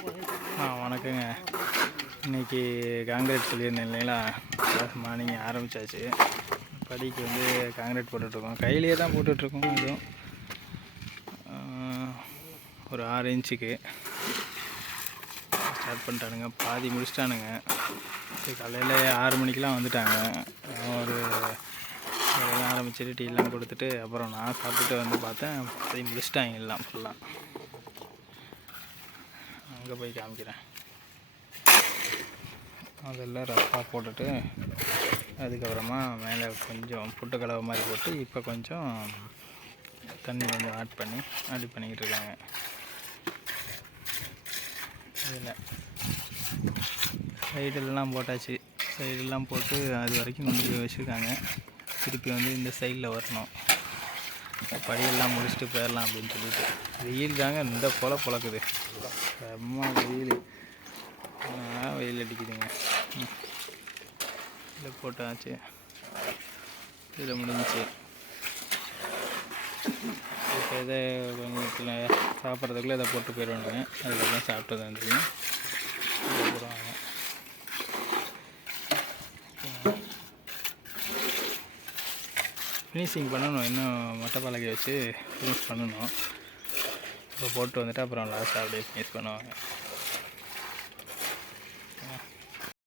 ஆ வணக்கங்க. இன்னைக்கு காங்கிரீட் சொல்லியிருந்தேன் இல்லைங்களா? மார்னிங் ஆரம்பித்தாச்சு படிக்கு வந்து காங்கிரீட் போட்டுட்ருக்கோம். கையிலே தான் போட்டுட்ருக்கோம் இதுவும் ஒரு ஆறு இன்ச்சுக்கு. ஸ்டார்ட் பண்ணிட்டானுங்க. பாதி முடிச்சிட்டானுங்க. காலையில் ஆறு மணிக்கெலாம் வந்துட்டாங்க. ஒரு வேலையெல்லாம் ஆரம்பிச்சுட்டு டீலாம் கொடுத்துட்டு அப்புறம் நான் சாப்பிட்டு வந்து பார்த்தேன். பாதி முடிச்சிட்டாங்க எல்லாம் ஃபுல்லாக அங்கே போய் காமிக்கிறேன். அதெல்லாம் ரஃப்பாக போட்டுட்டு அதுக்கப்புறமா மேலே கொஞ்சம் புட்டு கலவை மாதிரி போட்டு இப்போ கொஞ்சம் தண்ணி கொஞ்சம் ஆட் பண்ணி ஆட் பண்ணிக்கிட்டு இருக்காங்க. இதில். சைடெல்லாம் போட்டாச்சு. சைடெல்லாம் போட்டு அது வரைக்கும் கொண்டு போய் வச்சுருக்காங்க. திருப்பி வந்து இந்த சைடில் வரணும். படியெல்லாம் முடிச்சுட்டு போயிடலாம் அப்படின்னு சொல்லிட்டு. வெயில் தாங்க இந்த போல பழக்குது. செம்ம வெயில். வெயில் அடிக்குதுங்க. இதில் போட்டாச்சு. இதில் முடிஞ்சிச்சு. இப்போ இதை கொஞ்சத்தில் சாப்பிட்றதுக்குள்ளே இதை போட்டு போயிடுவானுங்க அதுக்கப்புறம் சாப்பிட்டு தான் தெரியும். ஃபினிஷிங் பண்ணணும் இன்னும் மொட்டை பலகை வச்சு ஃபினிஷ் பண்ணணும். இப்போ போட்டு வந்துட்டு அப்புறம் லாஸ்ட்டாக அப்படியே ஃபினிஷ் பண்ணுவாங்க.